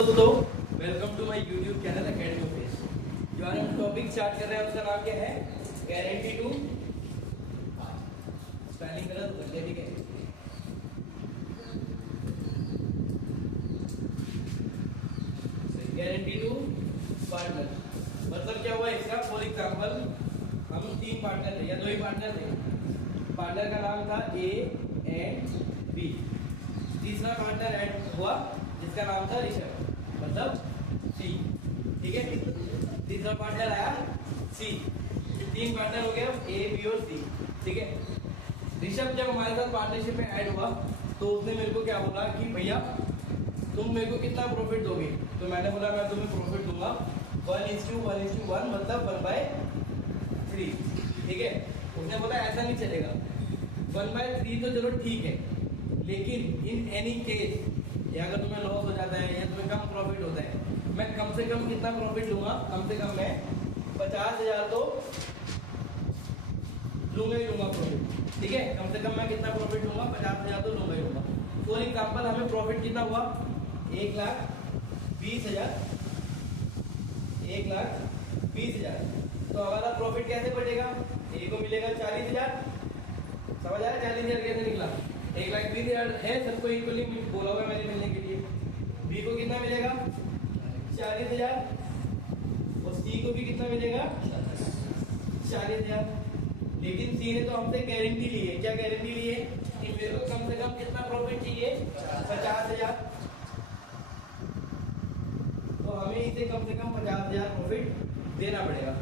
दोस्तों welcome to my YouTube channel academy face. जो आज हम टॉपिक स्टार्ट कर रहे हैं उसका नाम क्या है? गारंटी टू स्पेलिंग गलत हो गया, ठीक है। गारंटी टू पार्टनर मतलब क्या हुआ इसका? फॉर एग्जांपल हम तीन पार्टनर थे या दो ही पार्टनर थे। पार्टनर का नाम था ए एंड बी। तीसरा पार्टनर ऐड हुआ जिसका नाम था ऋषभ मतलब सी, ठीक है। तीसरा पार्टनर आया सी। तीन पार्टनर हो गए ए बी और सी, ठीक है। ऋषभ जब हमारे साथ पार्टनरशिप में ऐड हुआ तो उसने मेरे को क्या बोला कि भैया तुम मेरे को कितना प्रॉफिट दोगे? तो मैंने बोला मैं तुम्हें प्रॉफिट दूंगा 1:1 मतलब 1/3, ठीक है। उसने बोला ऐसा नहीं चलेगा, 1/3 तो चलो ठीक है, लेकिन इन एनी केस या अगर तुम्हें लॉस हो जाता है या तुम्हें कम प्रॉफिट होता है, मैं कम से कम कितना प्रॉफिट लूंगा? कम से कम मैं 50,000 तो लूंगा ही लूंगा प्रॉफिट, ठीक है। कम से कम मैं कितना प्रॉफिट लूंगा? 50,000 तो लूंगा ही लूंगा। फॉर एग्जाम्पल हमें प्रॉफिट कितना हुआ? 1,20,000। 1,20,000 तो हमारा प्रॉफिट कैसे बढ़ेगा? ए को मिलेगा 40,000, समझ आया? 40,000 कैसे निकला? 1,20,000 है, सबको इक्वली बोला होगा मैंने मिलने के लिए। बी को कितना मिलेगा? 40,000 और सी को भी कितना मिलेगा? 40,000। लेकिन सी ने तो हमसे गारंटी ली है। क्या गारंटी ली है? कि मेरे को कम से कम कितना प्रॉफिट चाहिए? 50,000। तो हमें इसे कम से कम 50,000 प्रॉफिट देना पड़ेगा,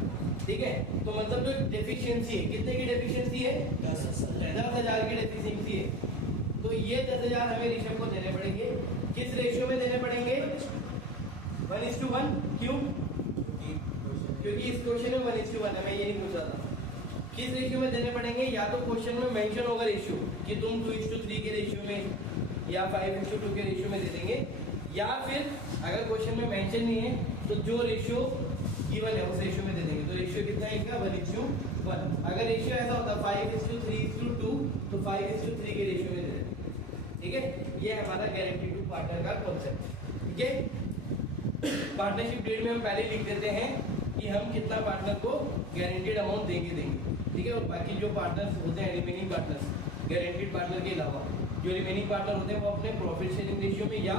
ठीक है। तो मतलब जो डेफिशिएंसी है, कितने की डेफिशिएंसी है? 10,000 की डेफिशिएंसी है। तो ये 10,000 हमें ऋषभ को देने पड़ेंगे। किस रेशियो में देने पड़ेंगे? 1:1। क्यों? क्योंकि इस क्वेश्चन में 1:1 है, मैं ये नहीं पूछ रहा था। किस रेशियो में देने पड़ेंगे? या तो क्वेश्चन में मेंशन होगा रेशियो कि तुम 2:3 के रेशियो में या 5:2 के रेशियो में दे देंगे, या फिर अगर क्वेश्चन में मेंशन नहीं है तो जो रेशियो गिवन है उस रेशियो में दे देंगे। तो रेशियो कितना है इनका? 1:1। अगर रेशियो ऐसा होता 5:3:2 तो 5:3 के रेशियो में दे देंगे, ठीक है। ये हमारा गारंटी टू पार्टनर का कॉन्सेप्ट, ठीक है। पार्टनरशिप डीड में हम पहले लिख देते हैं कि हम कितना पार्टनर को गारंटीड अमाउंट देंगे, ठीक है। और बाकी जो पार्टनर्स होते हैं रिमेनिंग पार्टनर्स, गारंटीड पार्टनर के अलावा जो रिमेनिंग पार्टनर होते हैं वो अपने प्रॉफिट शेयरिंग रेशियो में या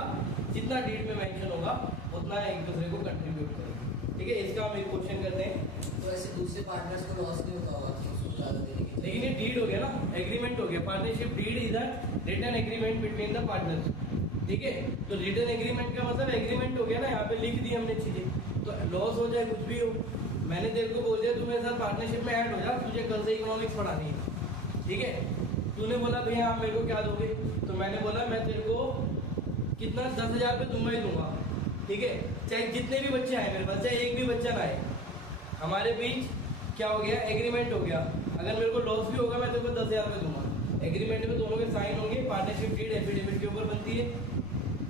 जितना डीड में मेंशन होगा उतना एक दूसरे को कंट्रीब्यूट करेंगे, ठीक है। इसका हम एक क्वेश्चन करते हैं। तो ऐसे दूसरे पार्टनर्स को लॉस नहीं होता होगा कि उसको ज्यादा देने की? लेकिन ये डीड हो गया ना, एग्रीमेंट हो गया। Partnership deed is a written agreement between the partners, ठीक है। तो रिटन एग्रीमेंट का मतलब एग्रीमेंट हो गया ना, यहाँ पे लिख दी हमने चीजें। तो लॉस हो चाहे कुछ भी हो, मैंने तेरे को बोल दिया तू मेरे साथ पार्टनरशिप में ऐड हो जा, तुझे कल से इकोनॉमिक्स पढ़ानी है, ठीक है। तूने बोला भैया आप मेरे को क्या दोगे? तो मैंने बोला मैं तेरे को कितना 10,000 पे दूंगा ही दूंगा, ठीक है। चाहे जितने भी बच्चे आए मेरे पास, चाहे एक भी बच्चा ना आए, हमारे बीच क्या हो गया? एग्रीमेंट हो गया। अगर मेरे को लॉस भी होगा मैं तेरे को 10,000 पे दूंगा। एग्रीमेंट में दोनों के साइन होंगे, पार्टनरशिप डीड एफिडेविट के ऊपर बनती है,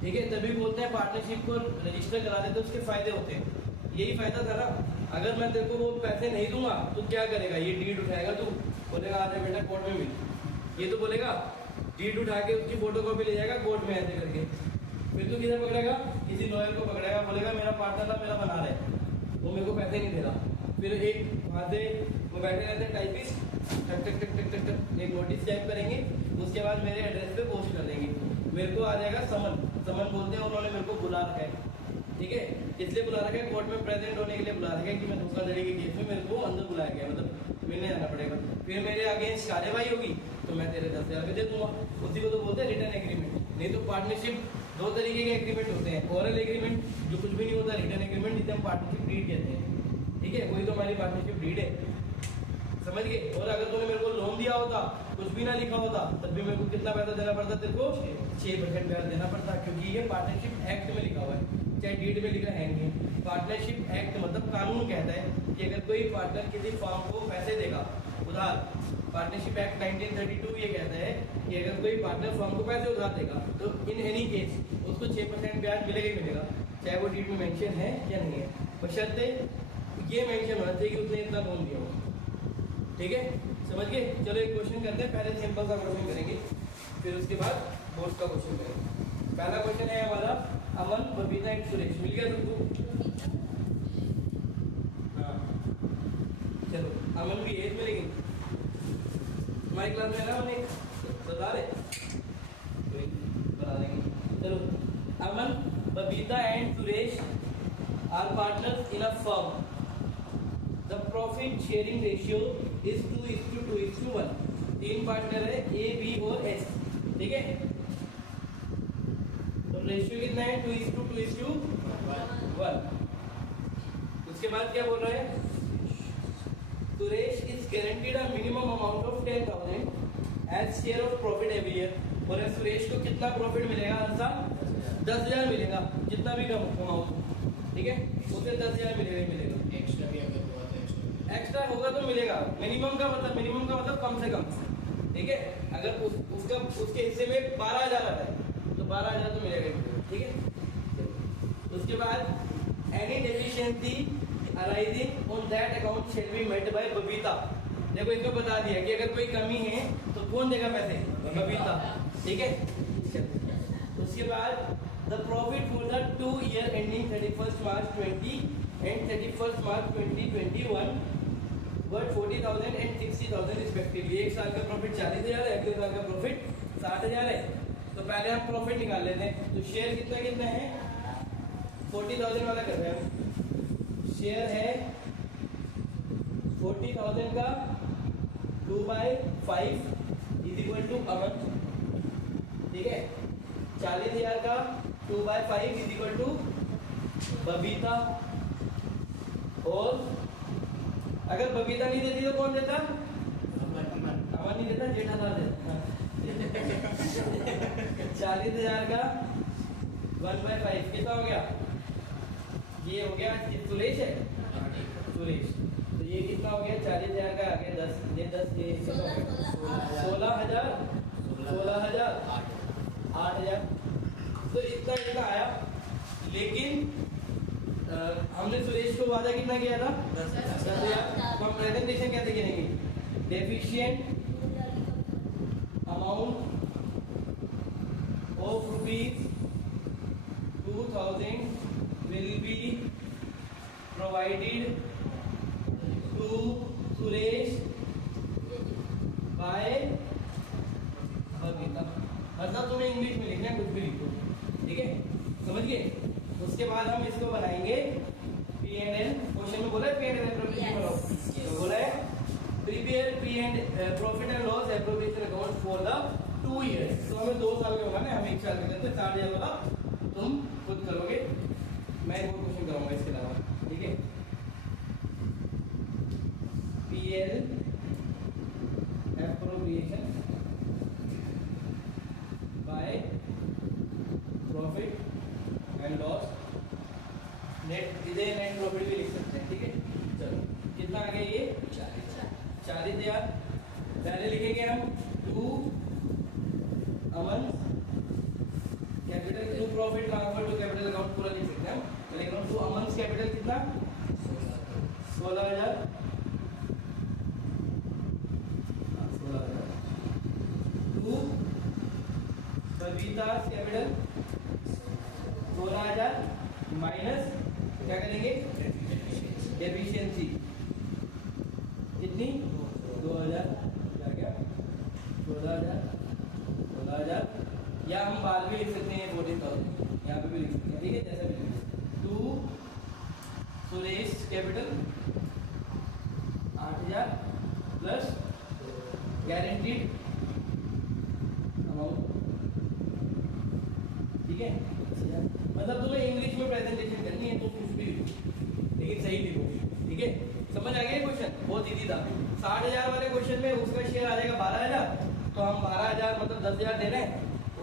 ठीक है। तभी बोलते हैं पार्टनरशिप को रजिस्टर करा देते, उसके फायदे होते हैं। यही फायदा था ना। अगर मैं तेरे को वो पैसे नहीं दूंगा तो क्या करेगा? ये डीड उठाएगा, तू बोलेगा आ जा बेटा कोर्ट में मिल, ये तो बोलेगा। डीड उठा के उसकी फोटो कॉपी ले जाएगा कोर्ट में ऐसे करके, फिर तू किधर पकड़ेगा? किसी लॉयर को पकड़ेगा, बोलेगा मेरा पार्टनर था, मेरा बना रहा है, वो मेरे को पैसे नहीं दे रहा। फिर एक वहाँ से वो बैठे रहते हैं टाइपिस्ट, टक टक टक टक टक टक एक नोटिस टाइप करेंगे, उसके बाद मेरे एड्रेस पे पोस्ट कर देंगे। मेरे को आ जाएगा समन बोलते हैं, उन्होंने मेरे को बुला रखा है, ठीक है। इसलिए बुला रखा है, कोर्ट में प्रेजेंट होने के लिए बुला रखा है कि मैं धोखाधड़ी के केस में मेरे को अंदर बुलाया गया, मतलब मिलने जाना पड़ेगा। फिर मेरे अगेंस्ट कार्यवाही होगी तो मैं तेरे 10,000 पे दे दूंगा। उसी को तो बोलते हैं रिटर्न एग्रीमेंट। नहीं तो पार्टनरशिप दो तरीके के एग्रीमेंट होते हैं, ओरल एग्रीमेंट जो कुछ भी नहीं होता, रिटर्न एग्रीमेंट जिसे हम पार्टनरशिप डीड कहते हैं, ठीक है। वही तो हमारी पार्टनरशिप डीड है, समझ गए। और अगर तूने मेरे को लोन दिया होता, कुछ भी ना लिखा होता, तब भी मेरे को कितना पैसा देना पड़ता? तेरे को 6% ब्याज देना पड़ता, क्योंकि ये पार्टनरशिप एक्ट में लिखा हुआ है, चाहे डीड में लिखा है नहीं। पार्टनरशिप एक्ट मतलब कानून कहता है कि अगर कोई पार्टनर किसी फर्म को पैसे देगा उधार, पार्टनरशिप एक्ट 1932 ये कहता है कि अगर कोई पार्टनर फर्म को पैसे उधार देगा तो इन एनी केस उसको 6% ब्याज मिलेगा ही मिलेगा, चाहे वो डीड में मेंशन है या नहीं है, बशर्ते ये मेंशन होना चाहिए कि उसने इतना लोन दिया हो, ठीक है। समझ गए? चलो एक क्वेश्चन करते हैं। पहले सिंपल सा क्वेश्चन करेंगे, फिर उसके बाद बोर्ड का क्वेश्चन करेंगे। पहला क्वेश्चन है हमारा, अमन बबीता एंड सुरेश मिल गया तुमको? हाँ चलो अमन भी एज मिलेगी हमारी क्लास में ना उन्हें बता रहे बता देंगे। चलो Aman Babita and Suresh are partners in a firm. The profit sharing ratio is 2:2:1। तीन पार्टनर है ए बी और एस, ठीक है। तो रेशियो कितना है 2:2:1। उसके बाद क्या बोल रहे हैं, Suresh is guaranteed a minimum amount of 10,000 as share of profit every year. और सुरेश को कितना प्रॉफिट मिलेगा हर साल? 10,000 मिलेगा, जितना भी कम अमाउंट, ठीक है, उसे 10,000 मिलेगा ही मिलेगा। एक्स्ट्रा भी अगर हुआ तो एक्स्ट्रा होगा तो मिलेगा। मिनिमम का मतलब कम से कम, ठीक है। अगर उसके हिस्से में 12,000 आता है तो 12,000 तो मिलेगा ही, ठीक है। उसके बाद any deficiency arising on that account shall be met by Babita. देखो इसको बता दिया कि अगर कोई कमी है तो कौन देगा पैसे? बबीता, ठीक है। उसके बाद the profit for the 2 year ending 31 March 20 and 31 March 2021 were 40,000 and 60,000 respectively. एक साल का प्रॉफिट 40,000 है, अगले साल का प्रॉफिट 60,000 है। तो पहले हम प्रॉफिट निकाल लेते हैं। तो शेयर कितना कितना है? 40,000 वाला कर रहे हैं। शेयर है 40,000 का 2/5 इज इक्वल टू अमन, ठीक है। 40,000 का 2/5 इज इक्वल टू बबीता। और अगर बबीता नहीं देती तो कौन देता? अमन नहीं देता, जेठालाल देता। 40,000 का 1/5 कितना हो गया? ये हो गया, ये सुरेश है, सुरेश। तो ये कितना हो गया? 40,000 का आ गया 10, ये 10, ये 16,000, 8,000। तो इतना आया। लेकिन हमने सुरेश को वादा कितना किया था? 10,000। तो हम प्रेजेंटेशन कैसे करेंगे? Deficient amount of ₹2,000 will be provided to Suresh by Babita. मतलब तुम्हें इंग्लिश में लिखना है, कुछ भी लिखो, ठीक है, समझ गए। उसके बाद हम इसको बनाएंगे P&L। क्वेश्चन में बोला है P&L तो बोला है prepare profit and loss appropriation account for the 2 years. तो हमें 2 साल का होगा ना, हम 1 साल कर देते हैं। 60,000 वाला तुम खुद करोगे, मैं वो क्वेश्चन कराऊंगा इसके अलावा, ठीक है। P&L appropriation by profit and loss. Net इधर नेट प्रॉफिट भी लिख सकते हैं, ठीक है। चलो कितना आ गया? ये 40,000। पहले लिखेंगे हम 2 Aman capital, 2 profit transfer to capital account पूरा लिख सकते हैं। पहले अकाउंट 2 अमन कैपिटल कितना? 16,000। 2 बबीता कैपिटल 16,000 माइनस क्या करेंगे? डेफिशिएंसी कितनी? 2,000। क्या क्या? 16,000 या हम बाद भी लिख सकते हैं 14,000, यहाँ पे भी लिख सकते हैं, ठीक है, जैसा भी लिख सकते हैं। 2 Suresh capital 8,000 plus guaranteed amount, ठीक है। मतलब तुम्हें इंग्लिश में प्रेजेंटेशन करनी है तो कुछ भी लिखो, लेकिन सही लिखो, ठीक है। समझ आ गया क्वेश्चन? बहुत इजी था। 60,000 वाले क्वेश्चन में उसका शेयर आ जाएगा 12,000, तो हम 12,000 मतलब 10,000 दे रहे हैं,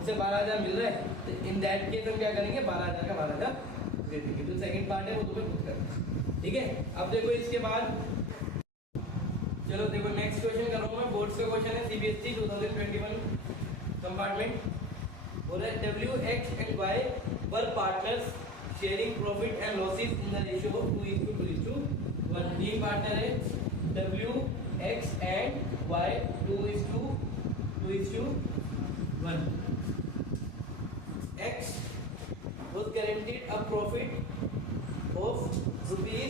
उसे 12,000 मिल रहा है। तो इन दैट केस हम क्या करेंगे? 12,000 का 12,000 दे देंगे। जो सेकंड पार्ट है वो तुम्हें खुद करना, ठीक है। अब देखो इसके बाद, चलो देखो नेक्स्ट क्वेश्चन कर रहा हूँ मैं। बोर्ड्स का क्वेश्चन है CBSE 2021 कंपार्टमेंट। बोल रहा है WX and Y were partners sharing profit and losses in the ratio of 2:1। तीन पार्टनर है WX and Y 2:1। X was guaranteed profit of rupees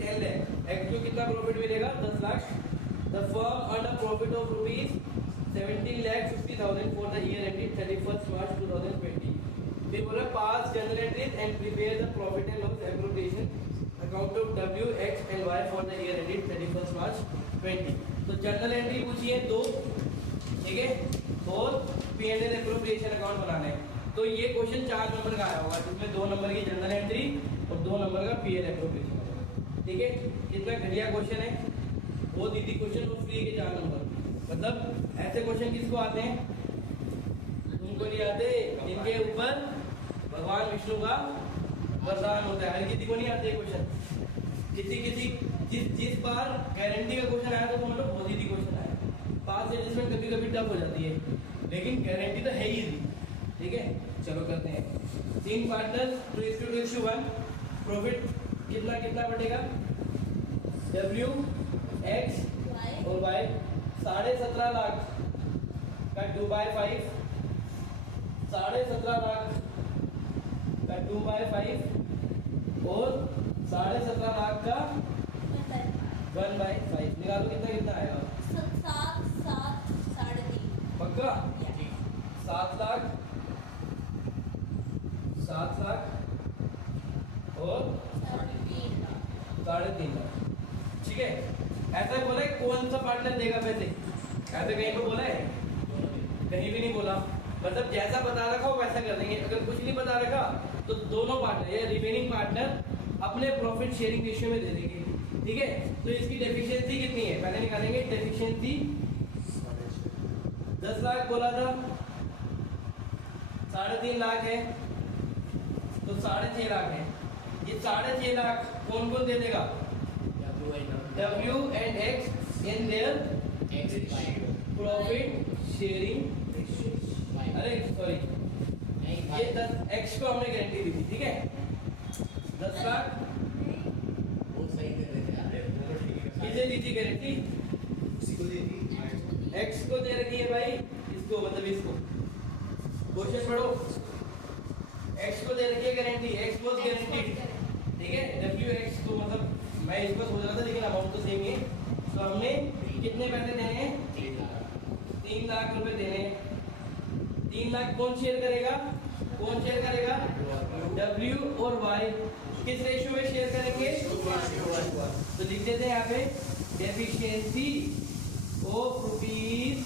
10 lakh. Actual कितना प्रॉफिट मिलेगा? 10 lakh. The firm earn a profit of rupees 17,50,000 for the year ended 31 मार्च 2020। फिर बोला पास journal entries and prepare the profit and loss appropriation account of W, X and Y for the year ended 31 मार्च 20। तो journal entry पूछी है 2, ठीक है, और P&L appropriation account बनाना है। तो ये क्वेश्चन 4 नंबर का आया होगा, जिसमें 2 नंबर की जर्नल एंट्री और 2 नंबर का P&L एप्रोप्रिएशन। ठीक है, कितना घटिया क्वेश्चन है, बहुत इजी क्वेश्चन और फ्री के 4 नंबर। मतलब ऐसे क्वेश्चन किसको आते हैं? तुमको नहीं आते, इनके ऊपर भगवान विष्णु का वरदान होता है। हर किसी को नहीं आते क्वेश्चन। जिस बार गारंटी का क्वेश्चन आया तो मतलब बहुत इजी क्वेश्चन आया। पास एडजस्टमेंट कभी कभी टफ हो जाती है, लेकिन गारंटी तो है ही इजी। ठीक है, चलो करते हैं। 3 पार्टनर 2:1। प्रॉफिट कितना कितना बटेगा? W, X और Y। 17.5 लाख का 2/5, 17.5 लाख का 2/5 और 17.5 लाख का 1/5। निकालो कितना कितना आएगा? 7, 3.5। पक्का? 7 लाख, 7 लाख और 3.5 लाख। ठीक है, ऐसा बोला है कौन सा पार्टनर देगा पैसे? ऐसे कहीं पे बोला है? कहीं भी नहीं बोला। मतलब जैसा बता रखा हो वैसा कर देंगे। अगर कुछ नहीं बता रखा तो दोनों पार्टनर या रिमेनिंग पार्टनर अपने प्रॉफिट शेयरिंग रेशियो में दे देंगे। ठीक है, तो इसकी डेफिशिएंसी कितनी है पहले निकालेंगे। डेफिशिएंसी 10 लाख बोला था, 3.5 लाख है, तो 6.5 लाख है। ये 6.5 लाख कौन कौन दे देगा? W and X in their profit sharing। अरे सॉरी, ये 10 X को हमने गारंटी दी थी। ठीक है, 10 लाख किसे दी थी गारंटी? X को दे रखी है भाई, इसको मतलब इसको। क्वेश्चन पढ़ो, X को दे रखी है गारंटी, X was guaranteed। ठीक है, W X को मतलब मैं इसको सोच रहा था लेकिन अमाउंट तो सेम ही है। तो हमने कितने पैसे देने हैं? 3 लाख रुपए देने हैं। 3 लाख कौन शेयर करेगा? कौन शेयर करेगा? W और Y किस रेशियो में शेयर करेंगे? तो लिख देते हैं यहाँ पे deficiency of rupees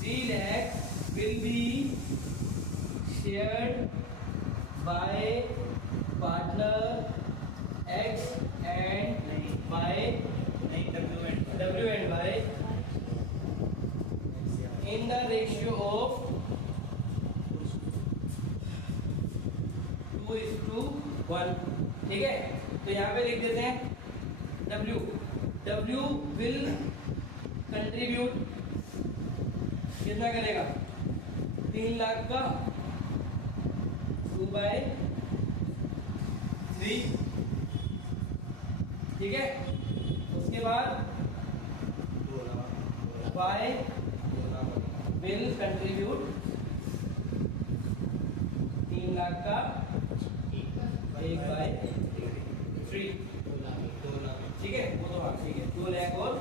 3 lakh will be shared by partner X and Y, W and Y in the ratio of 2:1। ठीक है, तो यहाँ पे लिख देते हैं W will contribute कितना करेगा? 3 लाख का 2/3। ठीक है, उसके बाद Y will contribute 3 लाख का 1/3। ठीक है, वो तो हाँ ठीक है, 2 लाख और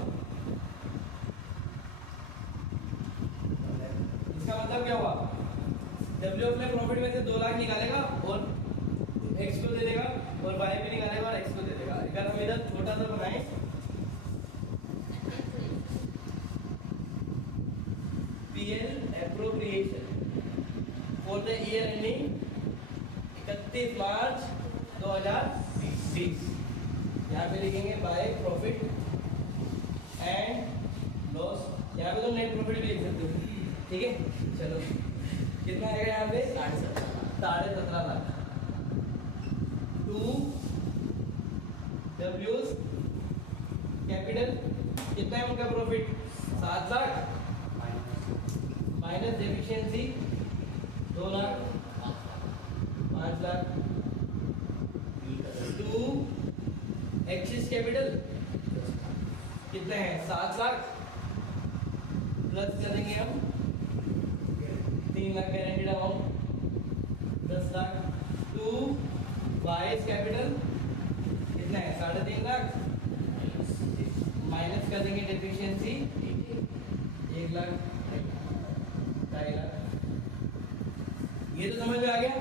इसका मतलब क्या हुआ? W अपने प्रॉफिट में से 2 लाख निकालेगा और X को दे देगा और Y भी निकालेगा और X को दे देगा। अगर हम इधर छोटा सा बनाएं, P&L appropriation for the year ending 31 मार्च 2020। यहाँ पे लिखेंगे बाय प्रॉफिट एंड लॉस। यहाँ पे तो नेट प्रॉफिट भी लिख सकते हो। ठीक है, चलो कितना आएगा यहाँ पे? 17.5 लाख। 2 W's कैपिटल कितना है उनका profit? 7 lakh minus deficiency 2 lakh 5 lakh. 2 axis capital कितना है? 7 लाख प्लस करेंगे हम 3 lakh guaranteed amount 10 lakh vice capital कितना है 3.5 लाख, माइनस कर देंगे डेफिशिएंसी 1 लाख 2.5 लाख। ये तो समझ में आ गया।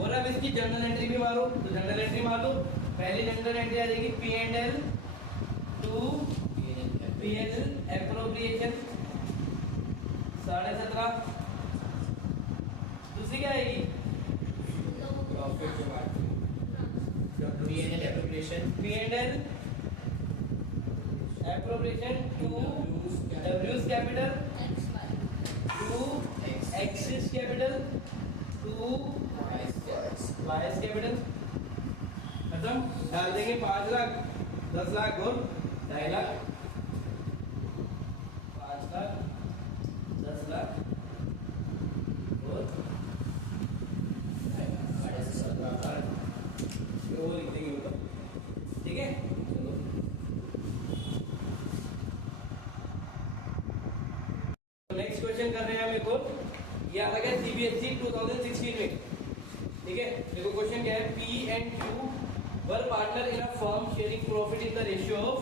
और अब इसकी जनरल एंट्री भी मारो, तो जनरल एंट्री मार दो। पहली जनरल एंट्री आ जाएगी P and L to P and L appropriation 17.5। दूसरी क्या आएगी प्रॉफिट के बाद P&L appropriation P and L appropriation to डब्ल्यूज capital to X's capital to Y's capital. खत्म। डाल देंगे 5 लाख 10 लाख और 2.5 लाख। 5 लाख 10 लाख और 17 लाख। वो लिख देंगे ऊपर। ठीक है चलो। नेक्स्ट क्वेश्चन कर रहे हैं हम एक और। ये आ गया सीबीएसई 2016 में। ठीक है देखो क्वेश्चन क्या है, P and Q were partner in a firm sharing profit in the ratio of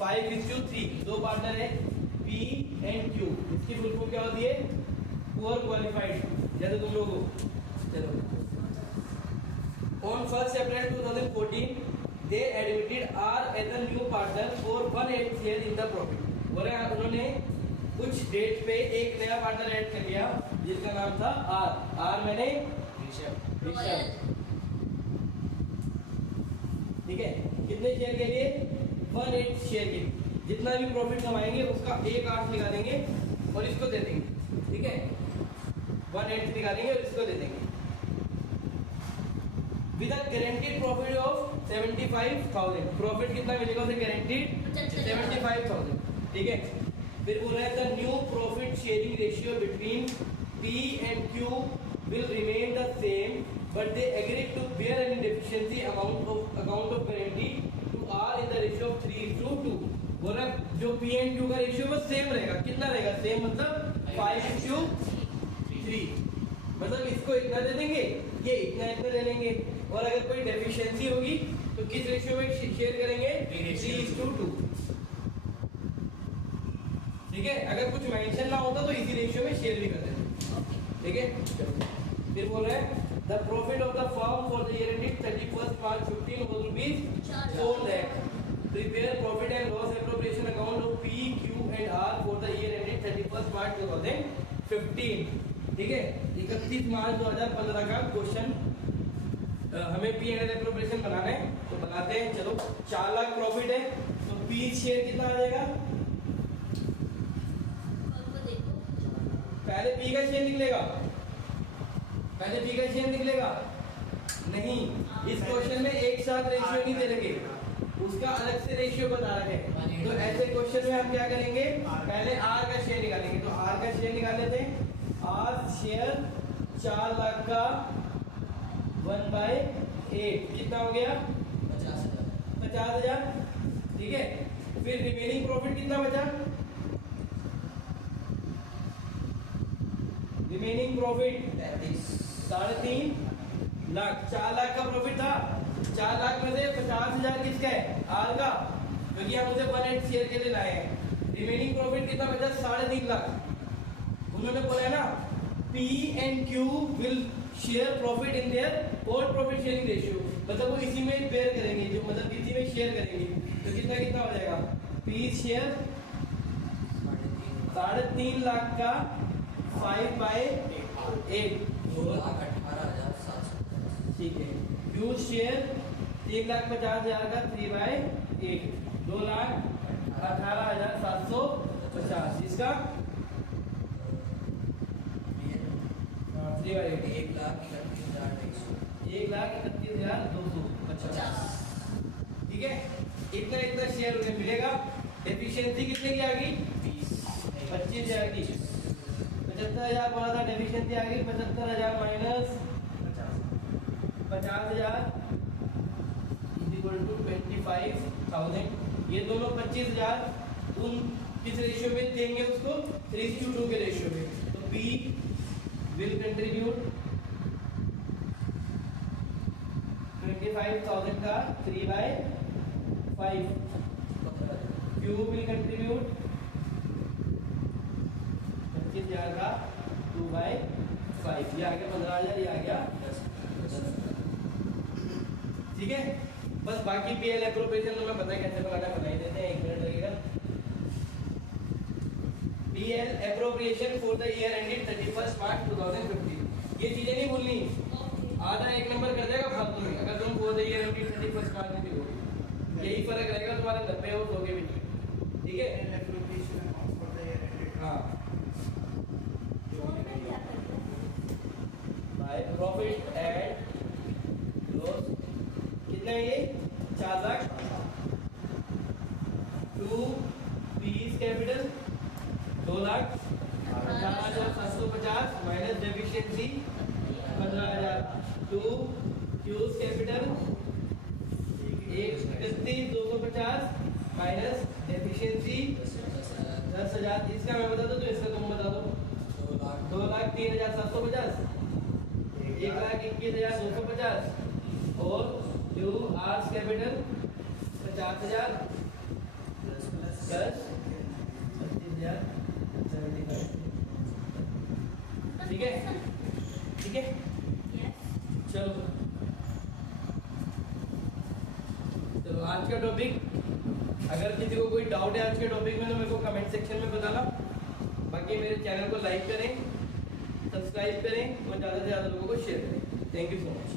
5:3। दो पार्टनर है पी एंड क्यू। इसकी फुल फॉर्म क्या होती है, पुअर क्वालिफाइड, जैसे तुम लोग हो। चलो, on 1 April 2014 they admitted R as a new partner for 1/8 share in the profit। बोले उन्होंने कुछ डेट पे एक नया पार्टनर ऐड कर लिया जिसका नाम था आर। आर मैंने ऋषभ। ठीक है, कितने शेयर के लिए 1/8 शेयर के लिए। जितना भी प्रॉफिट कमाएंगे उसका 1/8 निकाल देंगे और इसको दे देंगे। ठीक है 1/8 निकालेंगे और इसको दे देंगे with a guaranteed profit of 75,000। Profit कितना मिलेगा उसे गारंटीड 75,000। ठीक है, फिर बोल रहा है the new profit sharing ratio between P and Q will remain the same but they agree to bear any deficiency account of guarantee to R in the ratio of 3:2। बोल रहा है जो पी एंड क्यू का ratio वो same रहेगा। कितना रहेगा same, मतलब 5:3। मतलब इसको इतना दे देंगे, ये इतना ले लेंगे। और अगर कोई डेफिशिएंसी होगी तो किस रेशियो में शेयर करेंगे 3:2। ठीक है, अगर कुछ मेंशन ना होता तो इसी रेशियो में शेयर भी कर देते। ठीक है चलो, फिर बोल रहे हैं the profit of the firm for the year ended 31 March 15 was ₹4 lakh। Prepare profit and loss appropriation account of P Q and R for the year ended 31 March 2015। ठीक है, 31 मार्च 2015 का क्वेश्चन हमें पी एंड एल एप्रोप्रिएशन बनाना है तो बनाते हैं। चलो 4 lakh profit है तो पी शेयर कितना आ जाएगा, पहले पी का शेयर निकलेगा, पहले पी का शेयर निकलेगा नहीं। इस क्वेश्चन में एक साथ रेशियो नहीं दे रखे, उसका अलग से रेशियो बता रहे हैं। तो ऐसे क्वेश्चन में हम क्या करेंगे, पहले आर का शेयर निकालेंगे। तो आर का शेयर निकाल लेते हैं। आर शेयर 4 लाख का 1/8 कितना हो गया 50,000। ठीक है, फिर रिमेनिंग प्रॉफिट कितना बचा, रिमेनिंग प्रॉफिट 3.5 लाख। 4 लाख का प्रॉफिट था, 4 लाख में से 50,000 किसका है आर का, क्योंकि हम उसे 1/8 शेयर के लिए लाए हैं। रिमेनिंग प्रॉफिट कितना बचा 3.5 लाख। उन्होंने बोला है ना P and Q will share profit in their own profit sharing ratio, मतलब वो इसी में बेयर करेंगे, जो मतलब इसी में शेयर करेंगे। तो कितना कितना हो जाएगा, पी शेयर 3.5 लाख का 5/8 2,18,750। ठीक है, क्यू शेयर 3,50,000 का 3/8 2,18,750। इसका 3/8 1,31,250। ठीक है, इतना इतना शेयर उन्हें मिलेगा। डेफिशिएंसी कितने की आ गई 25,000 की। 75,000 बोला था, डेफिशिएंसी आ गई 75,000 माइनस 50,000 इक्वल टू 25,000। ये दोनों 25,000 उन किस रेशियो में देंगे उसको 3:2 के रेशियो में। तो पी विल कंट्रीब्यूट 25,000 25,000 का 3/5 क्यू विल कंट्रीब्यूट 25,000 का 2/5 ये आ गया 15,000 ये आ गया 10,000 ठीक है। बस बाकी पीएल एप्रोप्रिएशन तो मैं पता है कैसे बनाना बना ही देते हैं 1 मिनट लगेगा। PL appropriation for the year ended 31 मार्च 2015 ये चीजें नहीं भूलनी आधा 1 नंबर कर देगा फालतू में अगर तुम फॉर द ईयर एंडेड 31 मार्च में लिखोगे यही फर्क रहेगा तुम्हारे 90 और 100 के बीच में ठीक है। हाँ बाय प्रॉफिट एंड लॉस कितना है ये 4 lakh to P's capital 2 lakh 18,750 minus deficiency 15,000 to यूज कैपिटल 31,250 माइनस डेफिशिएंसी 10,000 इसका मैं बता दूं तो इसका तुम बता दो 2,03,750 1,21,250 और यू आर्स कैपिटल 50,000 प्लस 25,000 75 ठीक है ठीक है चलो चलो आज का टॉपिक अगर किसी को कोई डाउट है आज के टॉपिक में तो मेरे को कमेंट सेक्शन में बताना। बाकी मेरे चैनल को लाइक करें सब्सक्राइब करें और ज़्यादा से ज़्यादा लोगों को शेयर करें। Thank you so much.